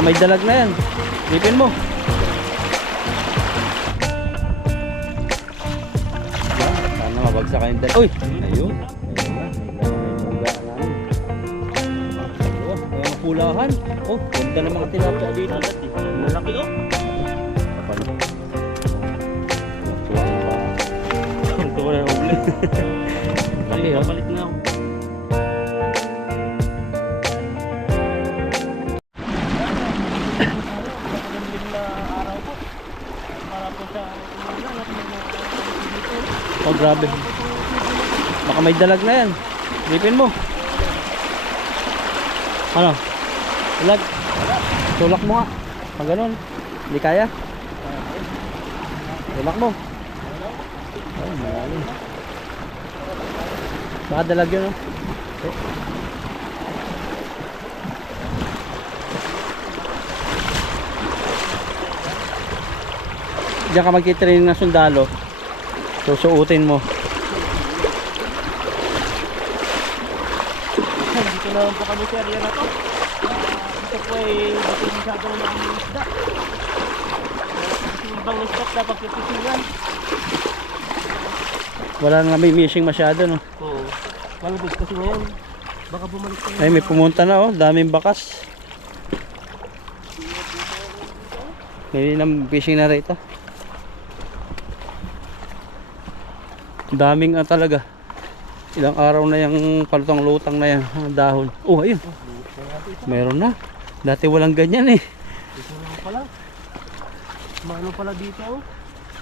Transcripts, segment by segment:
Baka may dalag na yan. Lipin mo. Sana mabagsak kayong dalag. Uy! Ayun. Ayun. Pulahan. Oh, ganda ng mga tilapia dito. Malaki oh. Ito ko na uli. Laki oh. Papalit na ako. Oh, grabe. Baka may dalag na yan. Lipin mo. Ano? Dalag. Tulak mo nga. Pag ganun. Hindi kaya. Tulak mo. Ay, marami. Baka dalag yun, oh. Okay. Diyan ka magkitraining ng sundalo. Susuutin mo. Dito naman po kami sa area na to. Dito po ay dito masyadong mga isda. Yung ibang isda dapat pipisingan. Wala na may missing masyado, no? Oo. Malabig kasi ngayon. Baka bumalik tayo. Ay, may pumunta na, oh. Daming bakas. May nang fishing na rito. Daming talaga. Ilang araw na yung palutang-lutang na yan, dahon. Oh, ayun. Meron na. Dati walang ganyan eh. Dito naman pala. Maano pala dito oh.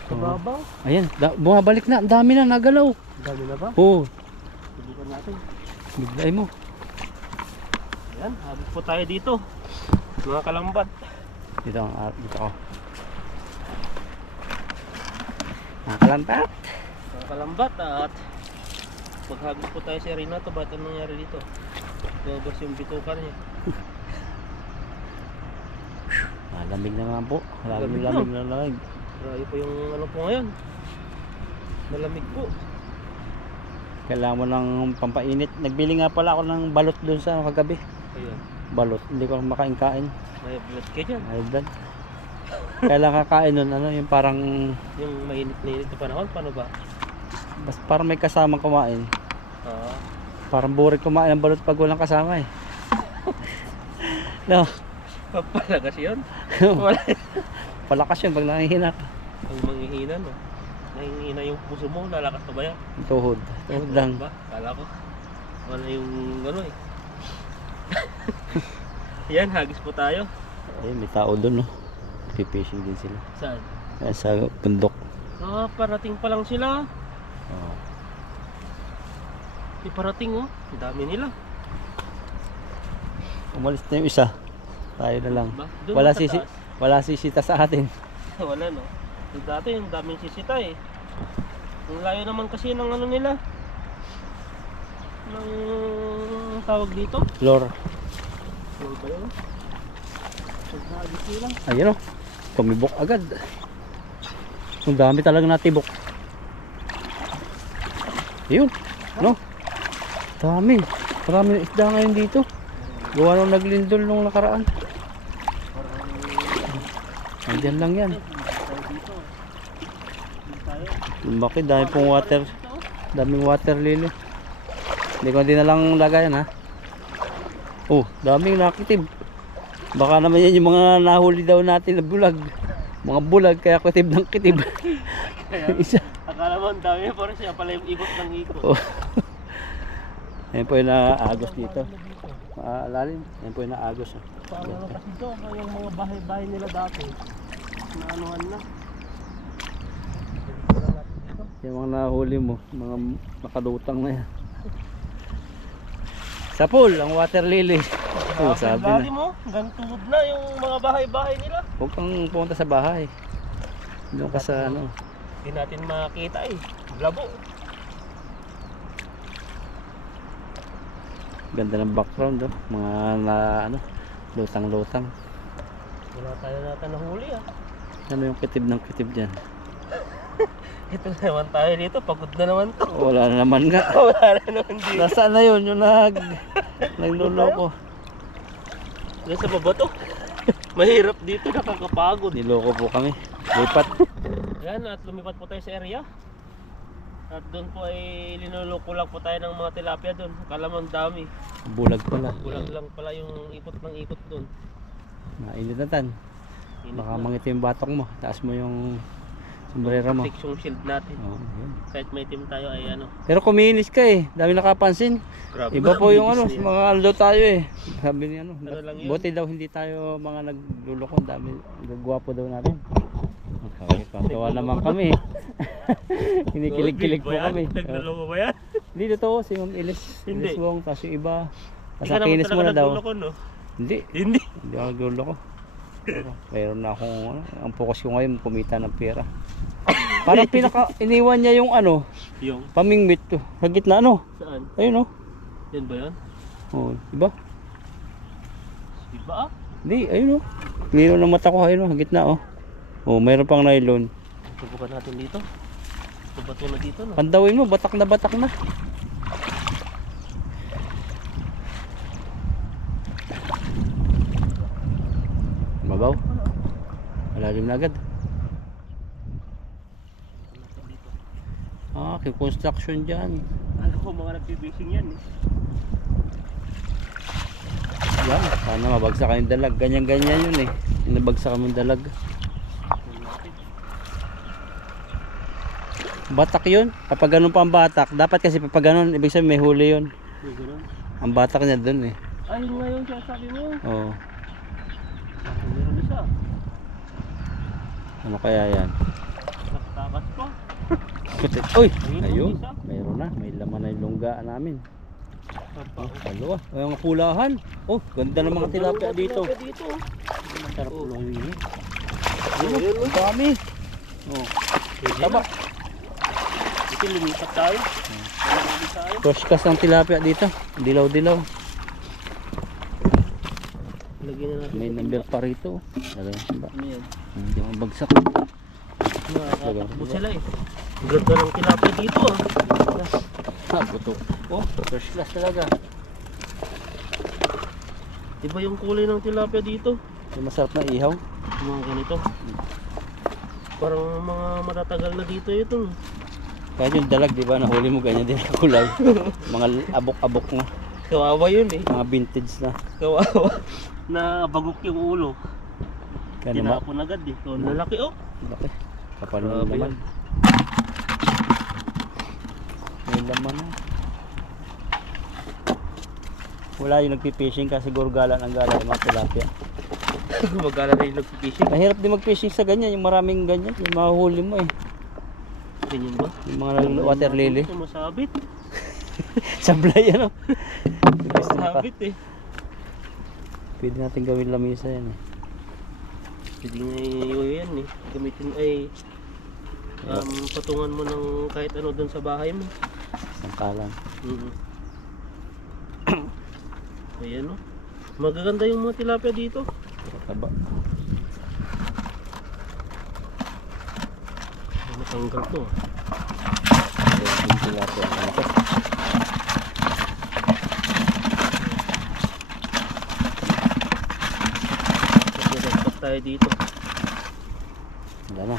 Kababaw. Ayan, bumabalik na. Ang dami na nagalaw. Dami na ba? Oo. Subukan natin. Biglay mo. Ayan, habis po tayo dito. Mga kalambat. Dito ako. Nakalantat. Mga kalambat at maghagis po tayo sa arena to. Bakit anong nangyari dito? Gabas yung bitukan niya. Lamig na nga po. Lamig Lamig na lamig. Grabe po yung ano po ngayon. Malamig po. Kailangan mo ng pampainit. Nagbili nga pala ako ng balot doon sa kagabi. Ayan. Balot. Hindi ko makain-kain. May blood ka dyan. Ay, blood. Kailangan kakain nun. Ano, yung parang... Yung mainit na init na panahon. Paano ba? Basta parang may kasamang kumain. Ah. Parang burik kumain ng balot pag walang kasama eh. No. Palagas yun. Wala. Palakas yun pag nangihina ka. Ang manghihina no. Nangihina yung puso mo. Lalakas na ba yan? Tuhod. Tuhod lang. Ba? Kala ko. Wala yung ano eh. Yan, hagis po tayo. Ay, may tao doon, no? Pipishing din sila. Saan? Ayan, sa bundok. Ah, parating pa lang sila. Oh. Iparating oh. Ang dami nila. Umalis na yung isa. Tayo na lang. Ba? Doon Wala sa taas. wala sisita sa atin. Wala no. Yung dati yung daming sisita eh. Ang layo naman kasi ng ano nila. Ng tawag dito. Lore. Ano ba yun? Paghagis nila. Ayun, oh. Tumibok agad. Ang dami talaga natibok. Ayun. No? Dami. Marami na isda ngayon dito. Gawa nung naglindol nung nakaraan. Andiyan lang yan. Bakit dami pong water. Daming water lily. Hindi ko din na lang lagayan ha. Oh, daming nakitib. Baka naman yan yung mga nahuli daw natin na bulag. Mga bulag kaya kitib ng kitib. Isa. Akala mo ang dami pero siya pala yung ikot ng ikot. Oh. Ayan po yung naagos dito. Lalim. Ayan po yung naagos. Parang ano kasi ito, yung mga bahay-bahay nila dati. Naanuhan na. Yung mga nahuli mo, mga nakalutang na yan. Sa pool, ang water lily. Oh, sabi na. Lalim mo, gantugod na yung mga bahay-bahay nila. Huwag kang pumunta sa bahay. Doon ka sa ano. Hindi natin makita eh. Labo. Ganda ng background oh. Mga na ano, lutang-lutang. Wala tayo natin nahuli ah. Ano yung kitib ng kitib dyan? Ito naman tayo dito, pagod na naman to. Wala na naman nga. Wala na naman dito. Nasaan na yun yung nagluloko? Nasa baba to. Mahirap dito, nakakapagod. Niloko po kami. Lipat. Ayan, at lumipat po tayo sa area. At doon po ay linuloko lang po tayo ng mga tilapia doon. Akala mo ang dami. Bulag pala. Kulang lang pala yung ikot ng ikot doon. Mainit na tan. Init Baka na. mangitim yung batok mo. Taas mo yung sombrero mo. Protection shield natin. Oh, yun. Kahit may team tayo ay ano. Pero kuminis ka eh. Dami nakapansin. Grabe. Iba po yung ano, Bilis niya. mga aldo tayo eh. Sabi ni ano, Ano lang yun? buti daw hindi tayo mga nagluloko. Dami, gwapo daw natin. Okay, patawa naman kami. Kinikilig-kilig po kami. Nagluloko ba yan? Hindi totoo, si Ma'am Ilis. Hindi. Ilis Wong, tapos yung iba. Hindi Tapos ka naman nakinis mo talaga na daw. nagluloko, no? Hindi, Hindi. hindi ako nagluloko. Pero mayroon na akong, ano, ang focus ko ngayon, kumita ng pera. Parang iniwan niya yung ano, Yung? pamingwit to. Sa gitna ano. Saan? Ayun oh. Yan ba yan? Oh, diba? Iba ah? Hindi, ayun oh. Mayroon ng mata ko, ayun oh, sa gitna oh. Oh, mayroon pang nylon. Subukan natin dito. Bato na dito, no? Pandawin mo, batak na batak na. Mabaw. Malalim na agad. Ah, construction dyan. Ano ko mga nagpibishing yan eh. Yan, sana mabagsak yung dalag. Ganyan-ganyan yun eh. Nabagsak yung dalag. Batak yun. Kapag ganun pa ang batak, dapat kasi pag ganun, ibig sabihin may huli yun. May ganun. Ang batak niya dun eh. Ay, yun nga yung sinasabi mo. Oo. Meron isa. Ano kaya yan? Nakatakas pa. Kutit. Uy! Ayun, Ayun. isa. Mayroon na. May laman na yung lungga namin. Apa. Dalawa. Ay, ang pulahan. Oh, ganda ng mga tilapia dito. Dito. Masarap Oh. ulong yun. Ayun, yun. Ang dami. Oh. Taba. Ito, lumipat tayo. Lumipat tayo. Toskas ng tilapia dito. Dilaw-dilaw. Lagyan na natin. May number pa rito. Lagyan ba? Ano yan? Hindi mabagsak. Nakakatakbo sila eh. Ganda ng tilapia dito ah. Ha, buto. Oh, first class talaga. Diba yung kulay ng tilapia dito? Yung masarap na ihaw. Mga ganito. Parang mga matatagal na dito ito. Kahit yung dalag, di ba, nahuli mo ganyan din ang kulay. Mga abok-abok na. Kawawa yun eh. Mga vintage na. Kawawa. Na bagok yung ulo. Kaya naman. Tinapon agad eh. So, lalaki oh. Laki. Kapal ng Grabe laman. yan. May laman na. Wala yung nagpipishing kasi siguro gala ng gala yung mga tilapia. Gumagala na yung nagpipishing. Mahirap din magfishing sa ganyan, yung maraming ganyan, yung mahuhuli mo eh. Ganyan ba? Yung mga water lily. Ito masabit. Sablay ano. Masabit eh. Pwede natin gawin lamisa yan eh. Pwede nga yan eh. Gamitin ay patungan mo ng kahit ano doon sa bahay mo. Sangkalan. Ayan oh. Magaganda yung mga tilapia dito. Taba. Matanggal to ah. Yung tilapia. Malaki. Magdagdag tayo dito. Wala na.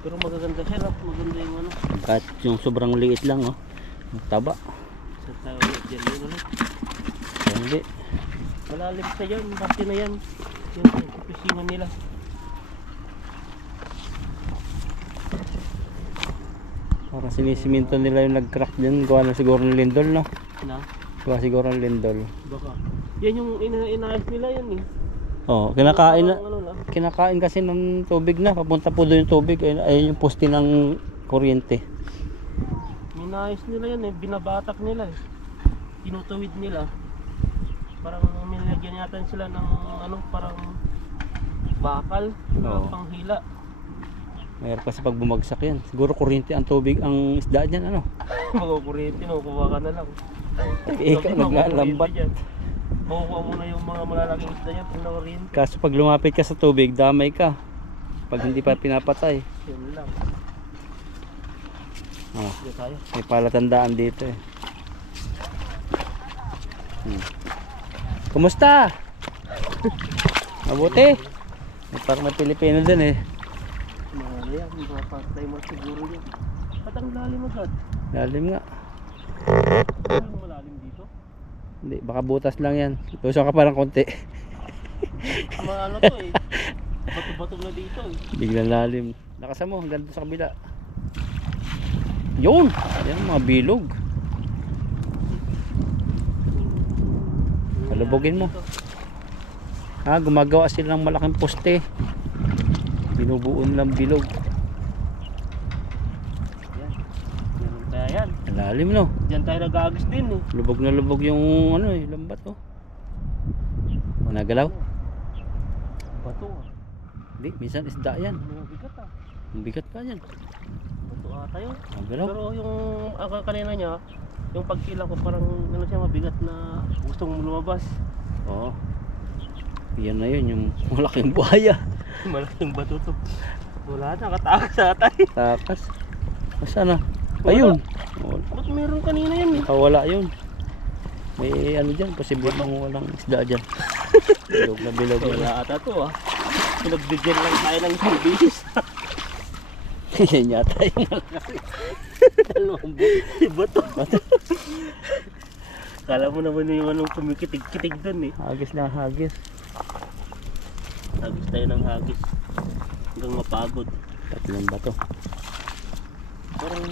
Pero magaganda siya lang. Maganda yung ano. Kahit yung sobrang liit lang oh. Yung taba. Sa tayo ulit dyan yun ulit. Hindi. Malalim na yan. Basti na yan. Yung pisingan nila. Parang sinisiminto nila yung nag-crack dyan. Gawa na siguro ng lindol no. Na? Gawa siguro ng lindol. Baka. Yan yung inaayos nila yan eh. Oh, kinakain na. Parang ano lang. Kinakain kasi ng tubig na. Papunta po doon yung tubig. Ayun yung poste ng kuryente. Inaayos nila yan eh. Binabatak nila eh. Tinutuwid nila. Parang nilagyan yata sila ng ano, parang bakal na Oo. panghila. Mayroon kasi pag bumagsak yan. Siguro kuryente ang tubig ang isda dyan ano. Magkukuryente, kukuha ka na lang. Ikaw naglalambat. Makukuha mo na yung mga malalaking isda yan pag nakuryente. Kaso pag lumapit ka sa tubig, damay ka. Pag hindi pa pinapatay. Yun lang. Oh, Sige tayo. may palatandaan dito eh. Kumusta? Mabuti. Parang may Pilipino din eh. Mga ano yan, mga part-timer siguro yan. Ba't ang lalim agad? Lalim nga. Ano malalim dito? Hindi, baka butas lang yan. Tusok ka parang konti. Mga ano to eh. Bato-bato na dito eh. Biglang lalim. Lakasan mo, hanggang doon sa kabila. Yun! Yan, mga bilog. Palubogin mo. Ha, gumagawa sila ng malaking poste. Binubuo nilang bilog. Yan. Ganun kaya yan. Lalim no. Diyan tayo nag-agos din eh. Lubog na lubog yung ano eh, lambat oh. O, nagalaw? Bato ah. Hindi, minsan isda yan. Mga bigat ah. Ang bigat pa yan. Bato ata yun. Nagalaw. Pero yung kanina niya, yung pagkila ko parang ano siya mabigat na gustong lumabas. Oo. Yan na yun, yung malaking buhaya. Malaking bato to. Wala na, nakatakas sa atay. Takas. Masa na? Ayun. Ba't meron kanina yan eh? Wala yun. May ano dyan, posible mong walang isda dyan. Bilog na bilog. Wala ata to ah. Pinagbigyan lang tayo ng service. Yan yata yung malaki. Dalawang bato. Kala mo naman yung anong kumikitig-kitig dun eh. Hagis na hagis. Hagis tayo ng hagis. Hanggang mapagod. Tatlong bato. Parang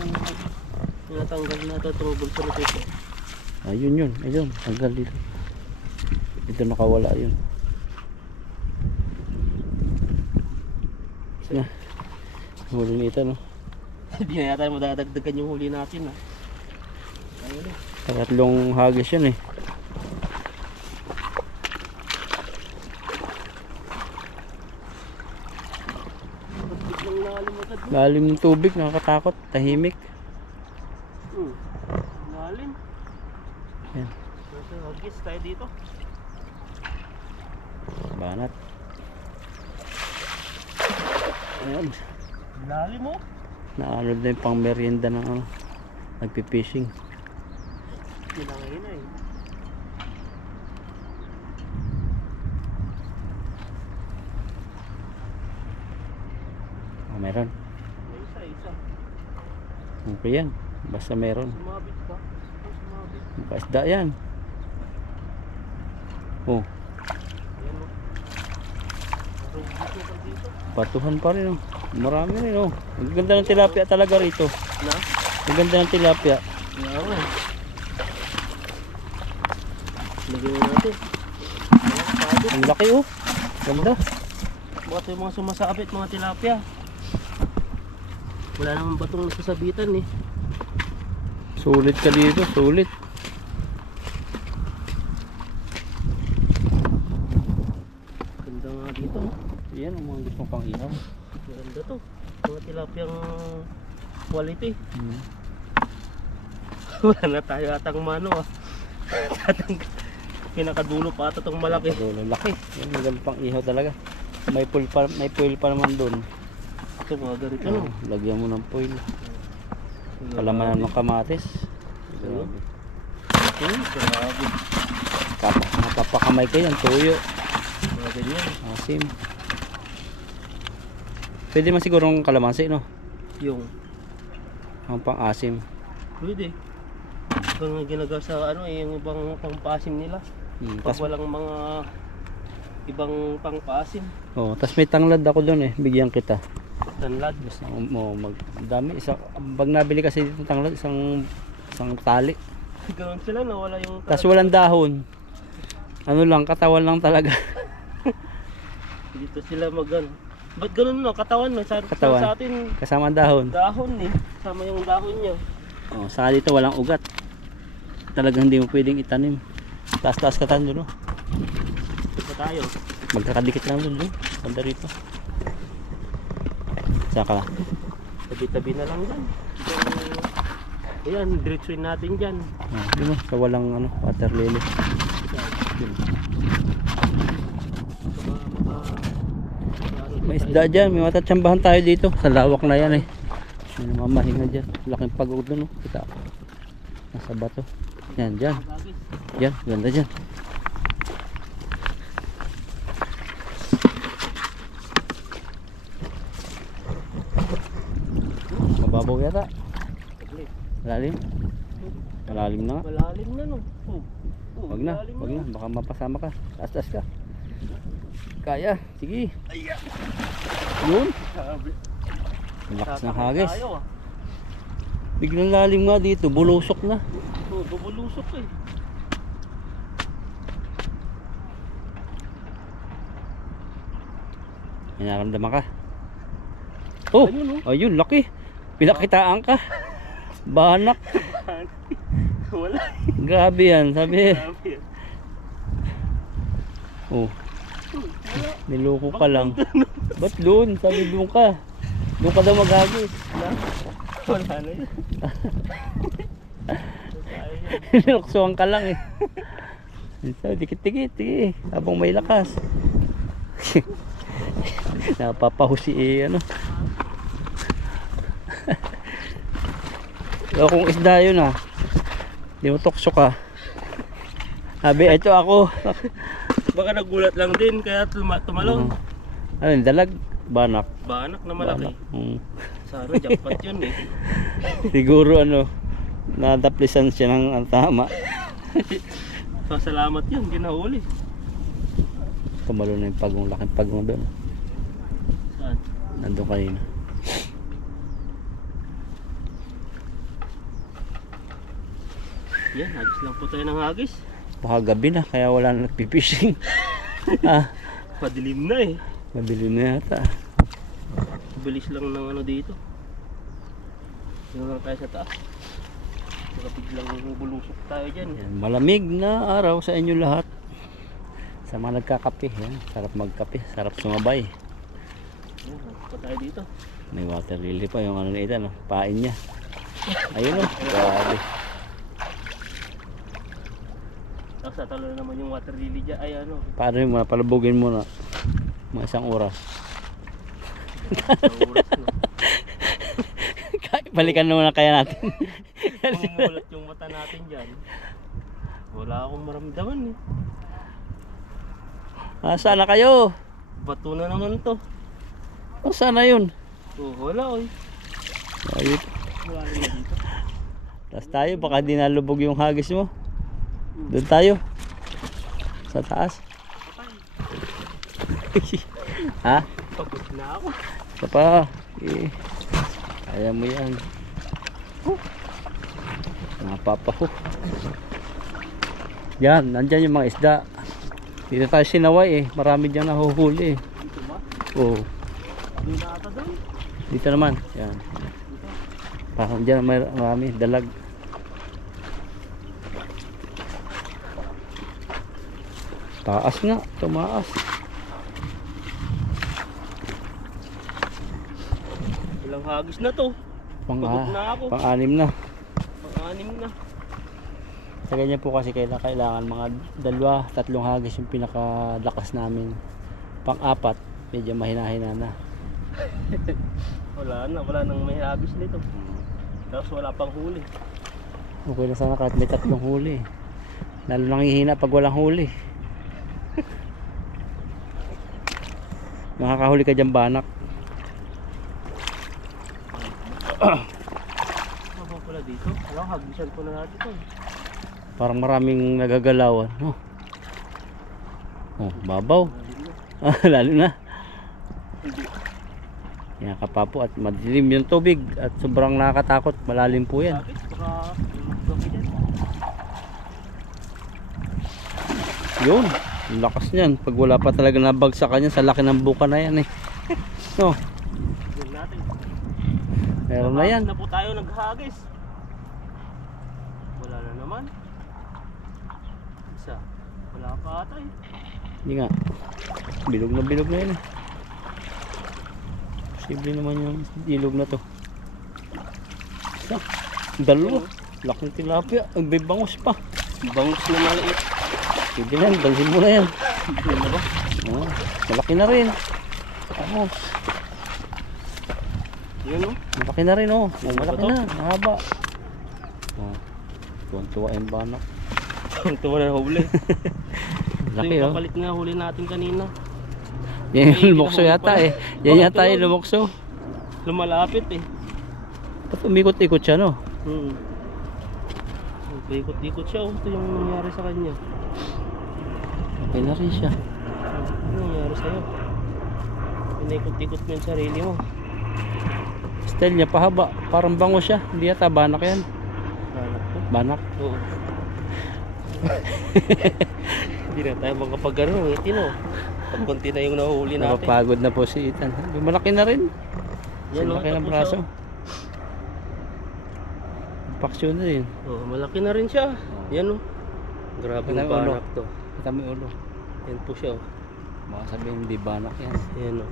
tinatanggal na ito itong bulsa na ito. Ayun yun, ayun. Hanggang dito. Dito nakawala yun. Na. Huli nito no. Hindi na yata madadagdagan yung huli natin ah. Ayun eh. Tatlong hagis yun eh. Biglang lalim agad no? Lalim ng tubig, nakakatakot, tahimik. Lalim. Yan. Nasa hagis tayo dito. Banat. Ayan. Lalim mo. Naano din pang merienda ng ano. Nagpipishing. Kinangay na eh. Oh, meron. May isa. Okay yan. Basta meron. Sumabit pa. Sumabit. Paisda yan. Oh, Ayan o. Parang dito pa dito. batuhan pa rin oh. Marami rin oh. Ang ganda ng tilapia talaga rito. Na? Ang ganda ng tilapia. Kaya nga. Lagyan natin. Ang laki oh. Ganda. Bakit yung mga sumasabit mga tilapia? Wala namang batong nasasabitan eh. Sulit ka dito, sulit. Ganda nga dito. Yan ang mga gusto pang ihaw. Maganda to. Mga tilapiyang quality. Wala na tayo atang mano ah. Atang pinakadulo pa ata itong malaki. Dulo, laki. Yan, maganda pang ihaw talaga. May foil pa naman doon. Ito mga ganito no. Lagyan mo ng foil. Kalamanan ng kamatis. Grabe. Grabe. Napapakamay ka yan, tuyo. Mga ganyan. Asim. Pwede man sigurong kalamansi, no? Yung Ang pang-asim. pwede. Kung ginagawa sa ano eh, yung ibang pangpasim nila. Pag Tas, walang mga ibang pangpasim. oh, tas may tanglad ako doon eh. Bigyan kita. Tanlad. Basta dami. Pag nabili kasi dito ng tanglad, isang tali. Ganoon sila na wala yung Tas walang dahon. Ano lang, katawan lang talaga. dito sila mag-ano. Ba't ganun no? Katawan no? Katawan. Sa atin Kasama ang dahon. dahon eh. Sama yung dahon niya. Oh, saka dito walang ugat. Talagang hindi mo pwedeng itanim. Taas-taas ka tayo doon, no? Ito tayo. Magkakadikit lang doon, banda rito. Saka Tabi-tabi na lang dyan. Ayan, diretsuin natin dyan. yun, sa walang ano, water lily. Yun. May isda dyan, may matatsambahan tayo dito. Sa lawak na yan eh. May namamahinga dyan. Laking pagod doon, no? Kita. Nasa bato. Yan, dyan. Yan, ganda dyan. Mababaw yata. Saglit. Malalim. Malalim na nga. Malalim na no. Wag na, malalim wag na. Baka mapasama ka. Taas-taas ka. Kaya, sige. Yun. Sabi. Ang lakas ng hagis. Tayo ah. Biglang lalim nga dito. Bulusok na. Bubulusok eh. May naramdaman ka. Oh, Ayun, ayun, laki. Pinakitaan ka. Banak. Wala. Grabe yan, sabi. Sabi yan. Oh. Niloko ka lang. Ba't doon? Sabi doon ka. Doon ka daw maghagis. Wala na yun. Niloksuhan ka lang eh. So, dikit-dikit eh. Habang may lakas. Napapahusi eh ano. So, kung isda yun ah. Di mo tukso ka. Sabi, ito ako. Baka nagulat lang din kaya tumalong. Ano yung dalag? Banak. Banak na malaki. Saro, jackpot yun eh. Siguro ano, nadaplisan siya ng ang tama. Pasalamat yun, ginahuli. Tumalo na yung pagong, laking pagong doon. Saan? Nandun kanina. Yan, hagis lang po tayo ng hagis. Baka gabi na, kaya wala na nagpipishing. Ah, Padilim na eh. madilim na yata. Bilis lang ng ano dito. Yung lang tayo sa taas. Baka biglang bulusok tayo dyan. Yan, malamig na araw sa inyo lahat. Sa mga nagkakape, yan. Sarap magkape, sarap sumabay. Yan, hagis pa tayo dito. May water lily pa yung ano na ito, no? Pain niya. Ayun o, grabe. Tapos natalo na naman yung water lily dyan. Ay ano, Paano yun muna, palabugin muna. Mga isang oras. isang oras na. Balikan naman na kaya natin. Pumulat yung mata natin dyan. Wala akong maramdaman eh. Saan na kayo? Bato na naman to. Saan na yun? Oh, wala oy. Ayun. Wala na dito. Tapos tayo, baka di nalubog yung hagis mo. Doon tayo. Sa taas. Ha? Pagod na ako. Isa pa. Eh. Kaya mo yan. Napapaho. Yan, nandyan yung mga isda. Dito tayo sinaway eh. Marami dyan nahuhuli eh. Dito ba? Oo. Hindi na ata doon. Dito naman. Yan. Parang dyan marami. Dalag. Taas nga. Tumaas. Ilang hagis na to. Pagod na ako. Pang-anim na. Pang-anim na. Sa ganyan po kasi kailangan mga 2-3 hagis yung pinakalakas namin. Pang-apat, medyo mahina-hina na. Wala nang may hagis nito. Tapos wala pang huli. Okay na sana kahit may 3 huli. Lalo nanghihina pag walang huli. Makakahuli ka dyan banak. Ano pala dito? Alam, hagisan ko na natin ito. Parang maraming nagagalawan. Oh, babaw. Lalo na. Yan kapapo at madilim yung tubig at sobrang nakakatakot. Malalim po yan. Hagis, baka gabi dyan. Yun, ang lakas niyan. Pag wala pa talaga nabagsak kanya sa laki ng buka na yan eh. No, Yun natin. meron na yan. Na po tayo naghagis. Wala na naman. Isa. Wala pa ata eh. Hindi nga. Bilog na yan eh. Posible naman yung ilog na to. Isa. Dalawa. Laking tilapia. Ang may bangus pa. Bangus na maliit. Sige na yan. Dalhin mo na yan. Yun na ba? Oh, malaki na rin. Bangus. Yun o. Malaki na rin oh. Oh, malaki Ito? na. Mahaba. Oh. Tuwan-tuwa yung banak. Ito na huli. Laki Ito yung oh. kapalit nga huli natin kanina. Yan yung lumokso yata eh. Yan yata yung lumokso. Lumalapit eh. Ba't umikot-ikot siya, no? Paikot-ikot siya. Ito yung nangyari sa kanya. Okay na rin siya. Ano nangyari sa'yo? Pinaikot-ikot mo yung sarili mo. Style niya pahaba. Parang bango siya. Hindi yata banak yan. Anak ko. Banak. Oo. Hindi na tayo makapag-ano. Itin o. Pag konti na yung nahuli natin. Napapagod na po si Ethan. Yung malaki na rin. Yan o. Malaki ng braso. Paksyon na rin. Oh, malaki na rin siya. Yan o. Grabe Kita yung mo ulo. banak to. Kita mo yung ulo. Yan po siya o. Baka sabihin hindi banak yan. Yan o.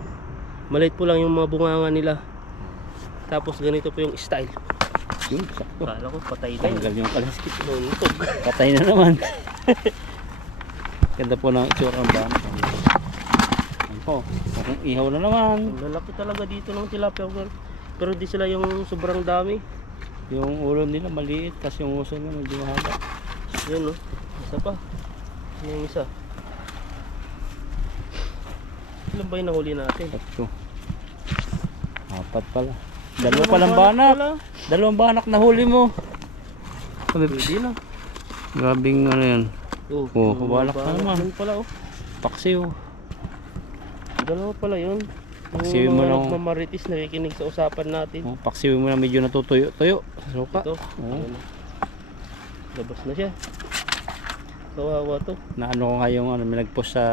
Maliit po lang yung mga bunganga nila. Tapos ganito po yung style. Yun, sakto. Kala ko patay na Tanggal yung kalaskit. Nuntog. Patay na naman. Ganda po ng itsura ng banak. Yan po. Kung ihaw na naman. Ang lalaki talaga dito ng tilapia. Pero di sila yung sobrang dami. Yung ulo nila maliit. Tapos yung uso nila medyo mahaba. Yan o. Isa pa. Ano yung isa? Ilan ba yung nahuli natin? Tatlo. Apat pala. Dalawa palang banak. Dalawang banak na huli mo. Pwede na. Grabing ano yan. Oh, balak na naman. Yun pala oh. Paksiw. Dalawa pala yun. Paksiw Yung mo mga lang. nagmamaritis nakikinig sa usapan natin. Oh, paksiw mo na medyo natutuyo-tuyo sa suka. Ito. Oh. Ayan. Labas na siya. Kawawa to. Na ano ko nga yung ano, may nag-post sa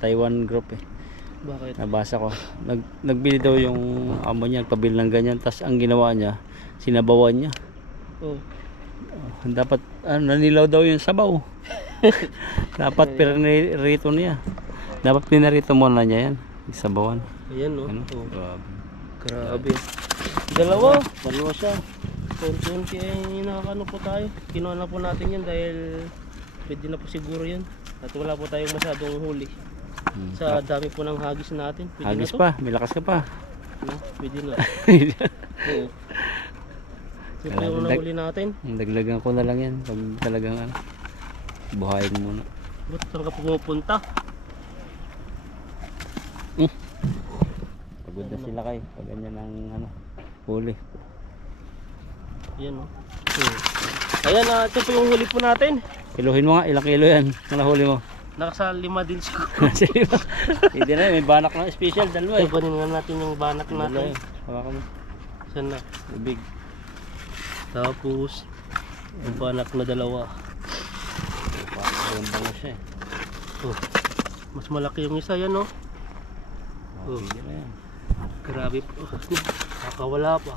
Taiwan group eh. Bakit? Nabasa ko. Nagbili daw yung amo niya, nagpabili ng ganyan. Tapos ang ginawa niya, sinabawan niya. Oh. Dapat nanilaw daw yung sabaw. Dapat pinarito niya. Dapat pinarito muna niya yan. Isabawan. Ayan no. Ano? Oh. Grabe. Grabe. Dalawa. Dalawa siya. Konti ay nakakano po tayo. Kinuha na po natin yan dahil pwede na po siguro yan. At wala po tayong masyadong huli. Sa dami po ng hagis natin. Pwede Hagis na to. pa, may lakas ka pa. No, pwede na. Oo. Ito po Kaya yung nahuli natin. Daglagan ko na lang yan pag talagang ano, buhayin muna. Ba't saan ka pumupunta? Pagod na sila kay pag ganyan ang ano, huli. Yan o. Ayan na, ito po yung huli po natin. Kiluhin mo nga, ilang kilo yan ang nahuli mo. Nakasa 5 din siguro. Hindi na, may banak na special, dalawa eh. Ibanin nga natin yung banak Dalawa natin. eh. Hawakan mo. Saan na? Big. Tapos, yung banak na dalawa. Parang bango siya eh. Oh, mas malaki yung isa yan o. Oh. Sige na yan. Grabe po. Nakakawala pa.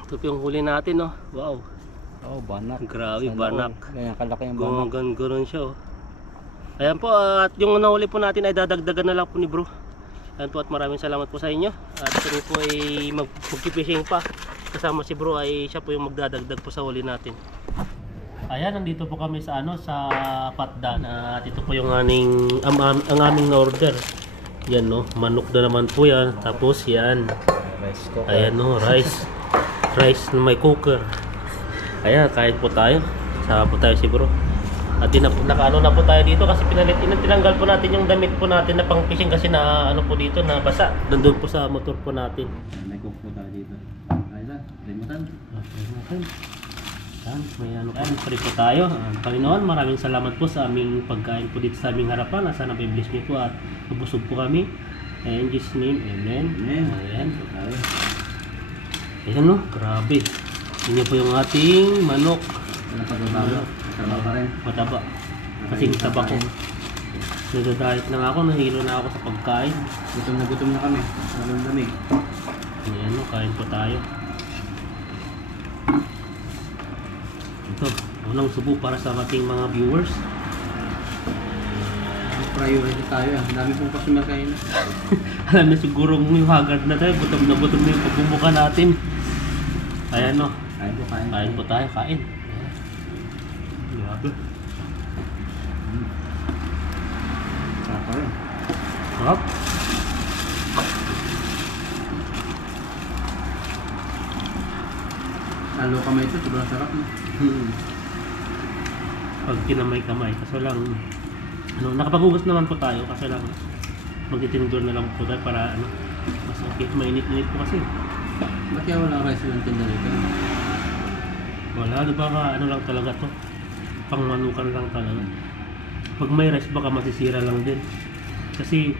Ito po yung huli natin o. Wow. Oh, banak. Grabe, Sana banak. all. Ganyan kalaki yung banak. Ganun siya oh. Ayan po, at yung nahuli po natin ay dadagdagan na lang po ni bro. Ayan po, at maraming salamat po sa inyo. At kami po ay mag-fishing pa. Kasama si bro ay siya po yung magdadagdag po sa huli natin. Ayan, nandito po kami sa ano, sa Patdan. At ito po yung ang aming na-order. Yan no, manok na naman po yan. Tapos yan. Rice cooker. Ayan no, rice. Rice na may cooker. Ayan, kain po tayo. Sama po tayo si bro. At nakaano na po tayo dito kasi tinanggal po natin yung damit po natin na pang fishing kasi na ano po dito na basa. Doon po sa motor po natin. May cook po tayo dito. Ayun, limutan. Okay. Yan, may ano kayo, pari po tayo. Panginoon, maraming salamat po sa aming pagkain po dito sa aming harapan. Sana i-bless niyo po at mabusog po kami. In Jesus' name, amen. Amen. Ayan. Ayan no, grabe. Yun po yung ating manok. Ano pa bago? Tama pa rin. Mataba. Kasing taba ko. Nagda-diet na nga ako, nahilo na ako sa pagkain. Gutom na kami. Walang lamig. Ayan no, kain po tayo. Ito, unang subo para sa ating mga viewers. Priority tayo ah. Dami pong customer kayo na. Alam na siguro yung haggard na tayo, gutom na yung pagbubuka natin. Ayan no, Kain po, kain. kain po tayo, kain. Grabe. Sarap pa rin. Sarap. Lalo kamay ito, sobrang sarap no? Pag kinamay-kamay, kaso lang, ano, nakapaghugas naman po tayo, kasi lang, magtitinidor na lang po tayo para, ano, mas okay, mainit-init po kasi. Ba't kaya wala rice yung tinda rito? Wala, di ba ka, ano lang talaga to? Pangmanukan lang talaga. Pag may rice, baka masisira lang din. Kasi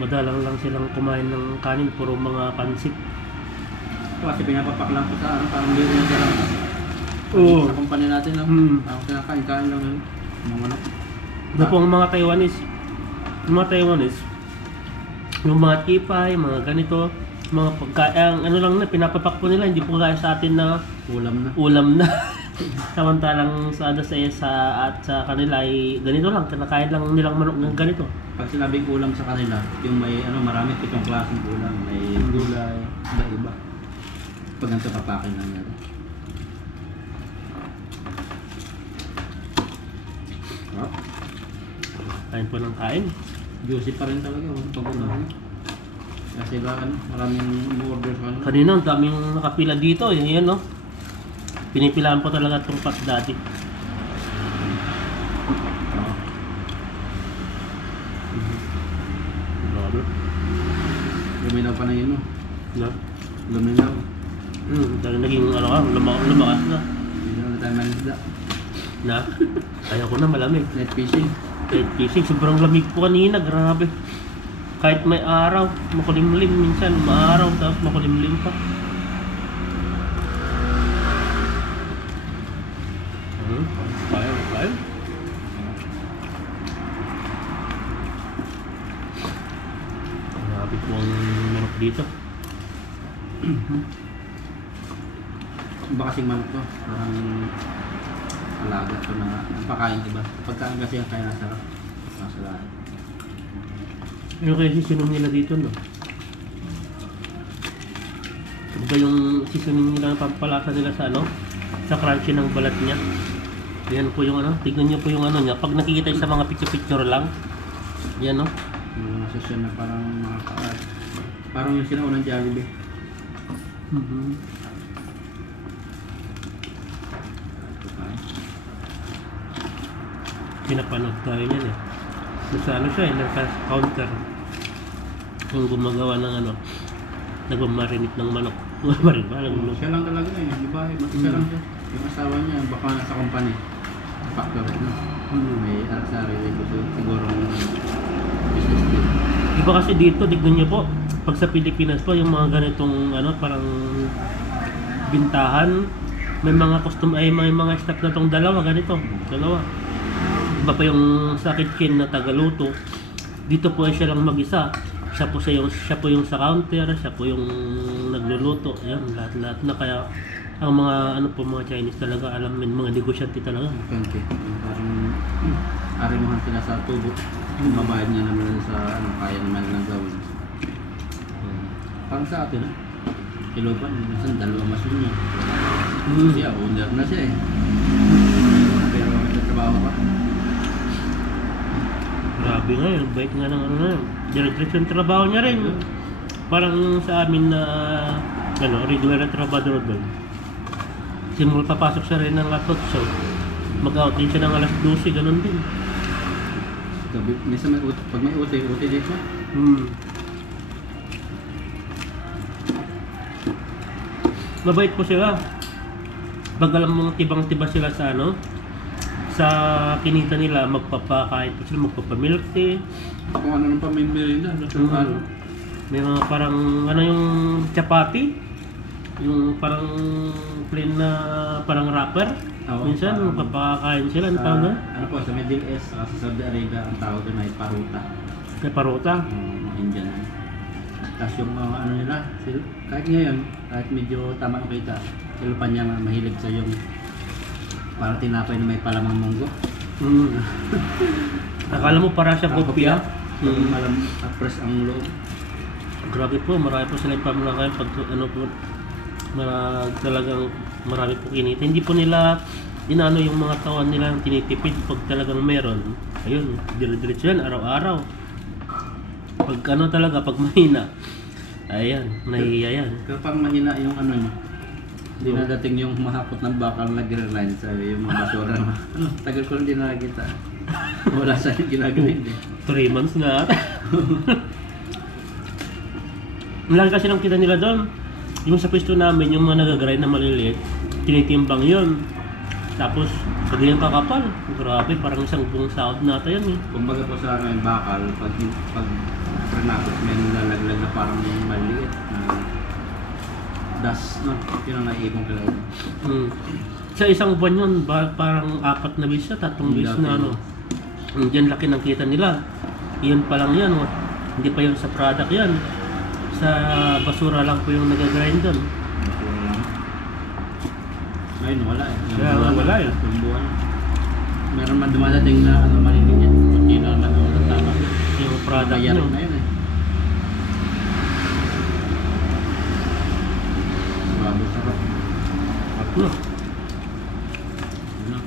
madalang lang silang kumain ng kanin, puro mga pansit. Kasi pinapapak lang ko sa ano, parang hindi rin lang. Oo. Sa kumpanya natin lang. Parang kinakain-kain lang yun. Mga manok. Ito po ang mga Taiwanese. Yung mga Taiwanese, yung mga tipay, mga ganito, mga pagkain, ano lang na, pinapapak po nila, hindi po gaya sa atin na Ulam na. ulam na. Samantalang sa ano at sa kanila ay ganito lang, kinakain lang nilang manok ng ganito. Pag sinabing ulam sa kanila, yung may ano, marami pitong klaseng ulam. May gulay, iba-iba. Pag ganito papakin lang yan. Oh, Kain po ng kain. juicy pa rin talaga. Pag ulam. Kasi ba ano, maraming order sa kanila. Kanina ang daming nakapila dito, yan no. Pinipilaan po talaga itong pot dati. Oo. Grabe. Luminaw pa na yun, no? Na? Luminaw. Dahil naging ano ka, lumakas na. Hindi na tayo manisda. Na? Ayaw ko na malamig. Net fishing. Kahit fishing, sobrang lamig po kanina, grabe. Kahit may araw, makulimlim minsan, maaraw, tapos makulimlim pa. Kaya. Grabe po ang manok dito. Iba kasing manok to. Parang alaga to na ang pakain iba. Pagkaan kasi ang kaya nasarap. Masarap. Ano kaya seasoning nila dito, no? Ano ba yung seasoning nila, pampalasa nila sa ano? Sa crunchy ng balat niya. Yan po yung ano, tignan niyo po yung ano niya. Pag nakikita niyo sa mga picture-picture lang, yan no? Yung mga sasyon na parang mga kaad. Parang yung sinaunang Jollibee. Pinapanood tayo niyan eh. Nasa ano siya eh, nasa counter. Yung gumagawa ng ano, nagmamarinate ng manok. Marin ba? Siya lang talaga eh. Di ba? Siya lang siya. Yung asawa niya, baka nasa company. Factory na. May sarili ko siguro business din. Iba kasi dito, tignan niyo po, pag sa Pilipinas po, yung mga ganitong ano, parang bintahan, may mga may mga staff na tong dalawa, ganito, dalawa. Iba pa yung sa kitchen na tagaluto. Dito po ay siya lang mag-isa. Siya po yung sa counter, siya po yung nagluluto. Ayan, lahat-lahat na kaya ang mga ano po mga Chinese talaga alam mga negosyante talaga. Kante. Parang arimuhan sila sa tubo. Mabayad niya naman sa ano, kaya naman lang gawin. Parang sa atin, kiloban, minsan dalawang masin niya. Siya, owner na siya eh. Pero nagtatrabaho pa. Grabe nga yun, bait nga ng ano na yun. Diretso yung trabaho niya rin. Parang sa amin na ano, regular na trabador doon. Simula papasok siya rin ng alas 8. Mag-out din siya ng alas 12, ganun din. Gabi, minsan may uti, pag may uti dito. Mabait po sila. Pag alam mong tibang-tiba sila sa ano, sa kinita nila, magpapakain po sila, magpapamilk tea. Kung ano nung pamimili na, ano. May mga parang, ano yung chapati? Yung parang plain na parang wrapper. Oo, Minsan, parang- magpapakain sila. Ano Sa, tawag na? ano po, sa Middle East, sa Saudi Arabia, ang tawag doon ay paruta. May parota. Mga Indian. Tapos yung mga ano nila, kahit ngayon, kahit medyo tama ang kita, sila pa niya mahilig sa yung parang tinapay na may palamang munggo. Akala mo para siya kopya. Yung malam, press ang loob. Grabe po, marami po sila yung pamilakain pag ano po, talagang marami po kinita. Hindi po nila inano yung mga tawan nila ng tinitipid pag talagang meron. Ayun, dire-diretso yan, araw-araw. Pag ano talaga, pag mahina, ayan, nahihiya yan. Pero parang mahina yung ano niya. Hindi na dating yung mahapot ng bakal na grind sa yung mga basura. Ano, tagal ko lang din nakikita. Wala sa ginagrind eh. 3 months na ata. Lagi kasi lang kita nila doon. Yung sa pwesto namin, yung mga nagagrind na maliliit, tinitimbang yun. Tapos, sa ganyan kakapal. Grabe, parang isang buong sahod nata yan eh. Kumbaga po sa amin, bakal, pag prenapos, may nalalaglag na parang maliit na dust, no? Yun ang naiipong kailangan. Sa isang buwan yun, parang 4 na bis siya, 3 bis na ano. Diyan laki ng kita nila. Iyon pa lang yan, hindi pa yun sa product yan. Sa basura lang po yung nagagrind doon. Ngayon wala eh. Kaya wala eh. Yung buwan. Meron man dumadating na ano malinig yan. Kunti na naman ang tama. Yung product Mayarin nyo. na yun eh. Bago sarap. Ano? Ano?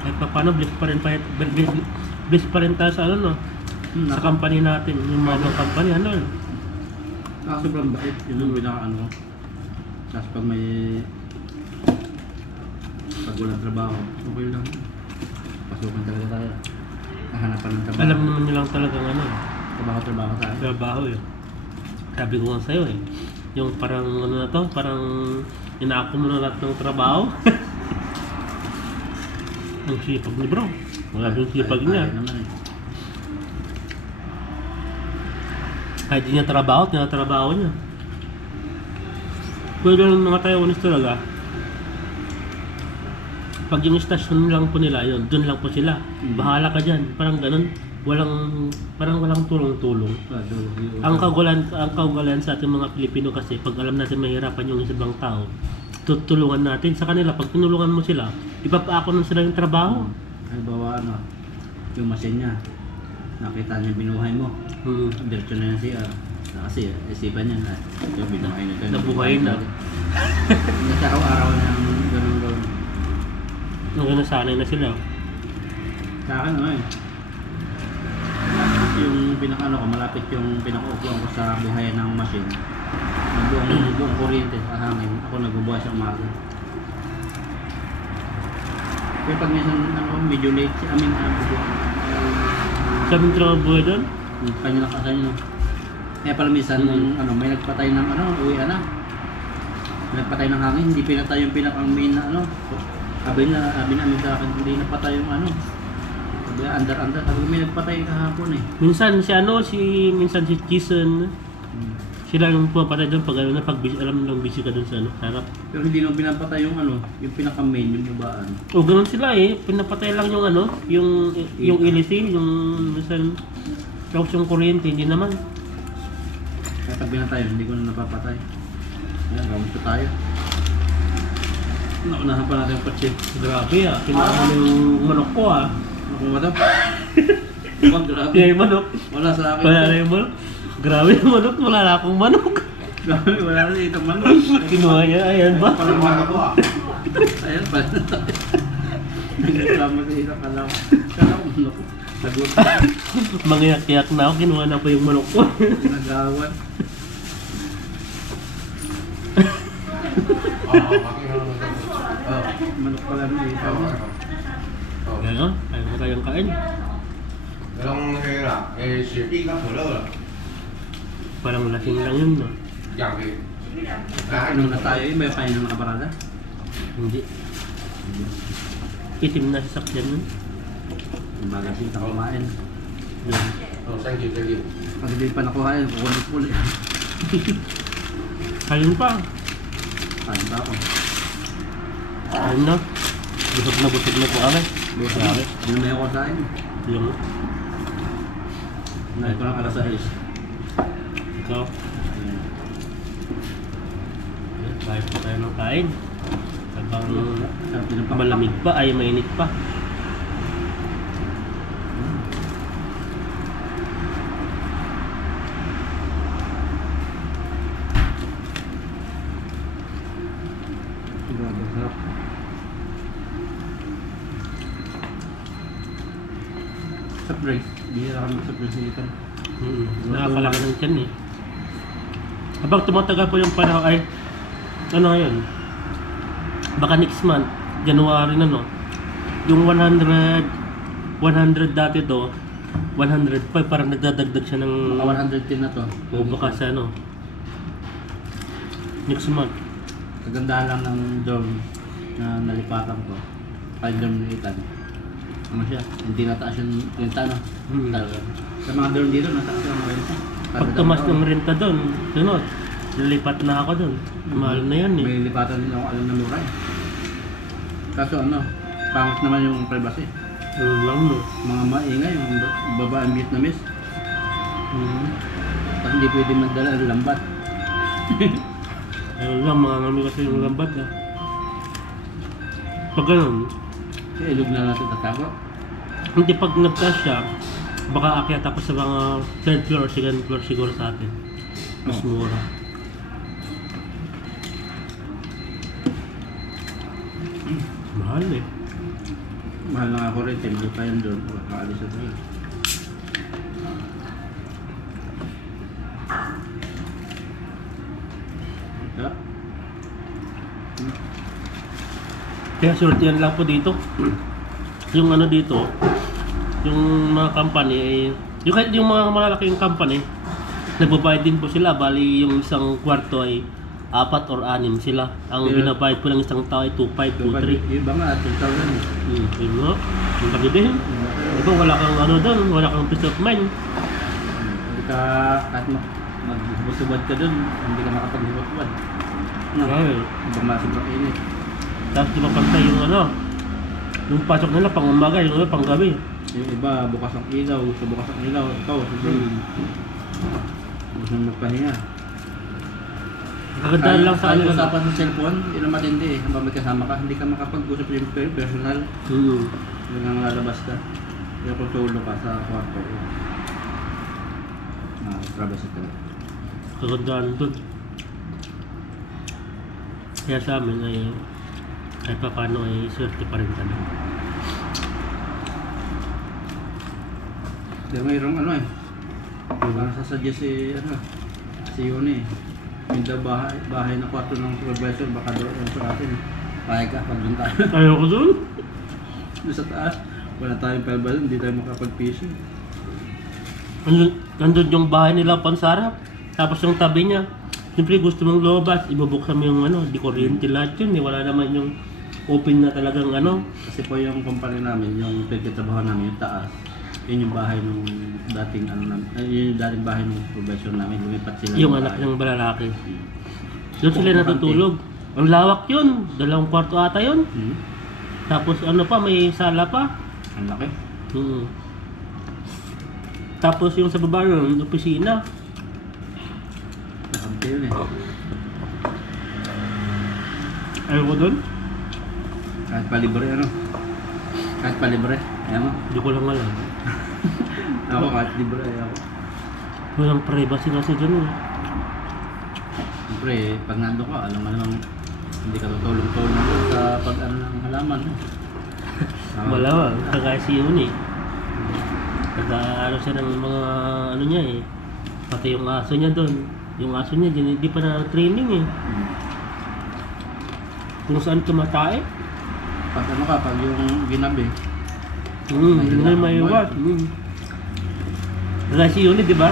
Kahit pa paano, bless pa rin tayo sa ano no? Sa company natin, yung mga company, ano yun? Sobrang bait. Yun yung pinaka ano. Tapos pag may pag walang trabaho, okay lang. Pasukan talaga tayo. Hahanapan ng trabaho. Alam naman nilang talagang ano, Trabaho tayo. trabaho eh. Sabi ko nga sa'yo eh, yung parang ano na to, parang inaako mo na lahat ng trabaho. Ang sipag ni bro. Wala yung sipag niya. Ay, naman eh. Kahit di niya trabaho, tinatrabaho niya. Kaya ganun mga Taiwanese talaga. Pag yung stasyon lang po nila, yun, dun lang po sila. Bahala ka dyan. Parang ganun. Parang walang tulong-tulong. Ang kaugalian sa ating mga Pilipino kasi, pag alam natin mahirapan yung isang tao, tutulungan natin sa kanila. Pag tinulungan mo sila, ipapaako na sila yung trabaho. Halimbawa ano, yung machine niya, nakita niya binuhay mo. Diretso na yan siya. Kasi isipan niya na ito binuhay na ito. Nabuhay na. Kasi araw-araw niya ganun gawin. Nung nasanay na sila. Sa akin ano eh. Yung pinaka-ano ko, malapit yung pinaka-upuan ko sa buhayan ng machine. Yung buong kuryente sa hangin. Ako nagbubuhay sa umaga. Kaya pag minsan ano, medyo late siya, bubuhay. Sabi ng trabaho buhay doon? Kanya lang kasanya no. Kaya pala minsan nung ano, may nagpatay ng ano, uwi na. Nagpatay ng hangin, hindi pinatay yung pinakang main na ano. Sabi namin sa akin, hindi napatay yung ano. Sabi andar-andar, sabi may nagpatay kahapon eh. Minsan si Jason, sila yung pumapatay doon pag ano na, pag alam lang busy ka doon sa ano, harap. Pero hindi nung pinapatay yung ano, yung pinaka main, yung babaan. O ganoon sila eh, pinapatay lang yung ano, yung ilisi, yung minsan tapos yung kuryente, hindi naman. Kaya pag binatay, hindi ko na napapatay. Ayan, gawin ko tayo. Naunahan pa natin yung patsi. Grabe ah, kinuha mo yung manok ko ah. Ano kung madam? Diba, grabe. Yung manok, Wala sa akin. wala na yung manok. Grabe yung manok, wala na akong manok. Grabe, wala na itong manok. Kinuha niya, ayan ba? Palang manok ko. Ayan, pala na tayo. Nagreklamo sa isang kalaw. Kalaw, manok ko. Sagot. Mangiyak-iyak na ako, kinuha na po yung manok ko. Nagawan. Manok pala na ito. Gano'n, ayaw mo tayong kain. 用那个雪碧跟可乐了， Parang lasing lang yun no? 两杯。 Ano na tayo eh, may pain ng nakaparada? Hindi. Itim na sasakyan yun. Yung magasin na kumain. Yun.哦，thank you，thank you。 Pag hindi pa nakuhain, kukulit-kulit. Kain pa. Kain pa ako. Kain na. Busog na po kami. Grabe. Hindi na may ako sa akin. Yung Ngayon ko lang alas 6. ikaw. Kain pa tayo ng kain. Habang Sarap din ang pakpak. malamig pa ay mainit pa. Grabe, sarap. Surprise. Bihira kami surprise sa ikan. Nakakalaki ng tiyan eh. Habang tumatagal po yung panahon ay ano ngayon? Baka next month, January na no. Yung 100 dati to, 105, parang nagdadagdag siya ng Mga 110 na to. o baka sa ano next month. Kagandahan lang ng dorm na nalipatan ko. Ay, dorm na itan. Ano siya? Hindi nataas yung renta, no? Hmm. Talaga. Sa mga dorm dito, nataas yung renta. Pag tumas ng renta doon, sunod, lilipat na ako doon. Mahal na yan eh. May lipatan din ako alam na mura eh. Kaso ano, pangit naman yung privacy. Ano lang no. Mga maingay, yung babaeng Vietnamese. Hmm. Tapos hindi pwede magdala ng lambat. Ayun lang, mga ngami kasi yung lambat ah. Pag ganun, Sa ilog na natin tatago. hindi pag nagtaas siya, baka akyat ako sa mga third floor or second floor siguro sa atin. Mas mura. Mahal eh. Mahal na ako rin, mahal pa yun doon. Makaalis na tayo. Yeah. Kaya sortihan lang po dito. Yung ano dito, yung mga company ay, yung kahit yung mga malalaking company, nagbabayad din po sila. Bali yung isang kwarto ay 4 or 6 sila. Ang Yeah. binabayad po ng isang tao ay 2,500, 2,300. Yung iba nga, 2,000 eh. Yun nga, yung lagi din. Diba wala kang ano doon, wala kang peace of mind. Hindi ka, kahit maghubad ka doon, hindi ka makapaghubad. No? Ay. Ibang sobrang init. Tapos di ba pantay yung ano, yung pasok nila pang umaga, yung ano pang gabi. Yung iba, bukas ang ilaw, sa bukas ang ilaw, ikaw, gusto mo magpahinga. Kagandahan lang sa ano. ano. Usapan sa cellphone, yun ang matindi eh. Habang may kasama ka, hindi ka makapag-usap yung personal. Yung ang lalabas ka. Yung kung tulog ka sa kwarto. Privacy ka. Kagandahan dun. Kaya sa amin ay kahit pa paano ay swerte pa rin kami. Pero mayroong ano eh. Parang sasadya si, si Yuni eh. Yung daw bahay na kwarto ng supervisor, baka doon yung sa atin. Payag ka, pag doon tayo. Ayoko dun. Doon sa taas, wala tayong pelba doon, hindi tayo makapag-piso. Nandun yung bahay nila pansarap. Tapos yung tabi niya. Siyempre gusto mong lumabas, ibubuksan mo yung ano, di kuryente lahat yun eh. Wala naman yung open na talagang ano. Kasi po yung company namin, yung pagkatrabaho namin, yung taas, yun yung bahay nung dating yun yung dating bahay ng supervisor namin, lumipat sila. Yung ng anak bahay. ng balalaki. Doon sila natutulog. Ang lawak yun. 2 kwarto ata yun. Hmm? Tapos ano pa, may sala pa. Ang laki. Tapos yung sa baba yung opisina. Nakabte yun eh. Ayoko dun. Kahit palibre ano. Kahit palibre. Ayan mo. Hindi ko lang alam. Ako kahit libre ako. Walang privacy kasi dun eh. Siyempre, pag nando ka, alam mo namang hindi ka tutulong-tulong sa pag-ano ng halaman. Malawang. Kagaya si Yun eh. Ano siya ng mga ano niya eh. Pati yung aso niya dun. Yung aso niya hindi pa na training eh. Kung saan tumatae. Pag ano ka, pag yung ginabi, Hindi na maiwas. Kagaya si Yun eh, di ba?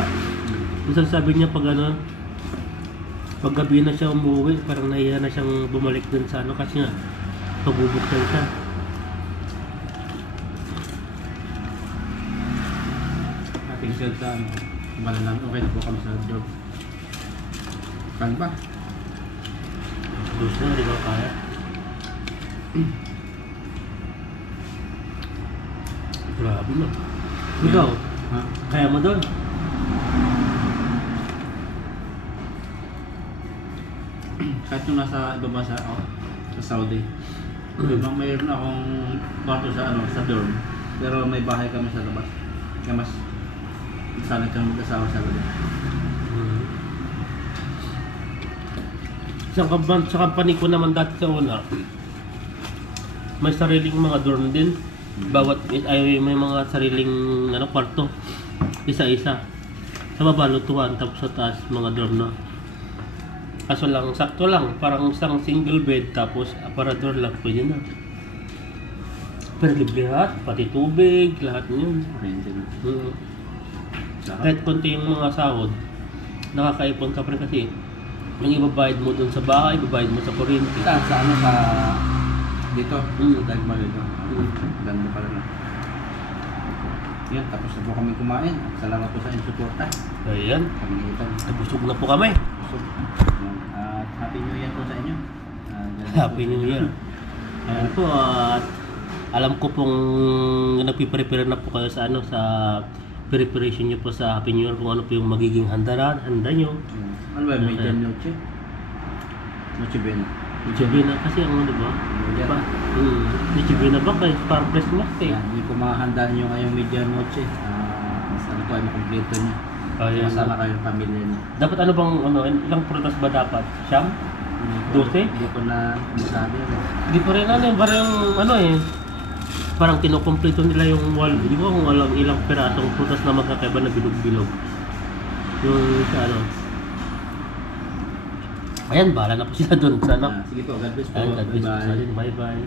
Minsan sabi niya pag ano, pag gabi na siya umuwi, parang nahiya na siyang bumalik dun sa ano kasi nga pabubuksan siya. ating sell sa ano, wala lang, okay na po kami sa job. Kan ba? Gusto na, di ba kaya? Grabe na. Ikaw, Ha? kaya mo doon? Kahit yung nasa ibaba sa Saudi, ibang mayroon akong kwarto sa sa dorm, pero may bahay kami sa labas. Kaya mas sanay kami mag-asawa sa labas. Sa company ko naman dati sa una, may sariling mga dorm din. Bawat ay may mga sariling ano kwarto. Isa-isa. Sa baba lutuan, tapos sa taas mga dorm na. Kaso lang, sakto lang, parang isang single bed tapos aparador lang pwede na. Pero libre lahat, pati tubig, lahat yun. Kuryente na. Sarap. Kahit konti yung mga sahod, nakakaipon ka pa rin kasi yung ibabayad mo dun sa bahay, ibabayad mo sa kuryente. Sa ano sa dito, Mm. sa Dagmar dito. Ganda pala na. Yan, tapos na po kami kumain. Salamat po sa inyong suporta. Ayan, Kami itan. nabusog na po kami. At Happy New Year po sa inyo. Happy New Year. Ayan po, at alam ko pong nagpiprepare na po kayo sa ano, sa preparation nyo po sa Happy New Year, kung ano po yung magiging handa nyo. Ano ba, median noche? Noche Buena. Chibina kasi ang di ba? Yan. Chibina ba kay para Christmas eh. Yan, yung kumahanda nyo ngayong median noche. Ano po ay makumpleto nyo. Ayan. Masama kayong pamilya nyo. Dapat ano bang ano, ilang prutas ba dapat? Siyam? 12? Hindi ko na masabi. Hindi ko rin ano, parang ano eh. Parang kinukumpleto nila yung wall. Di ba kung alam ilang pirasong prutas na magkakaiba na bilog-bilog. Yung sa ano. Ayan, bahala na po sila doon sa ano. Sige po, God bless po. Ayan, God bless po sa Bye-bye. atin. Bye-bye.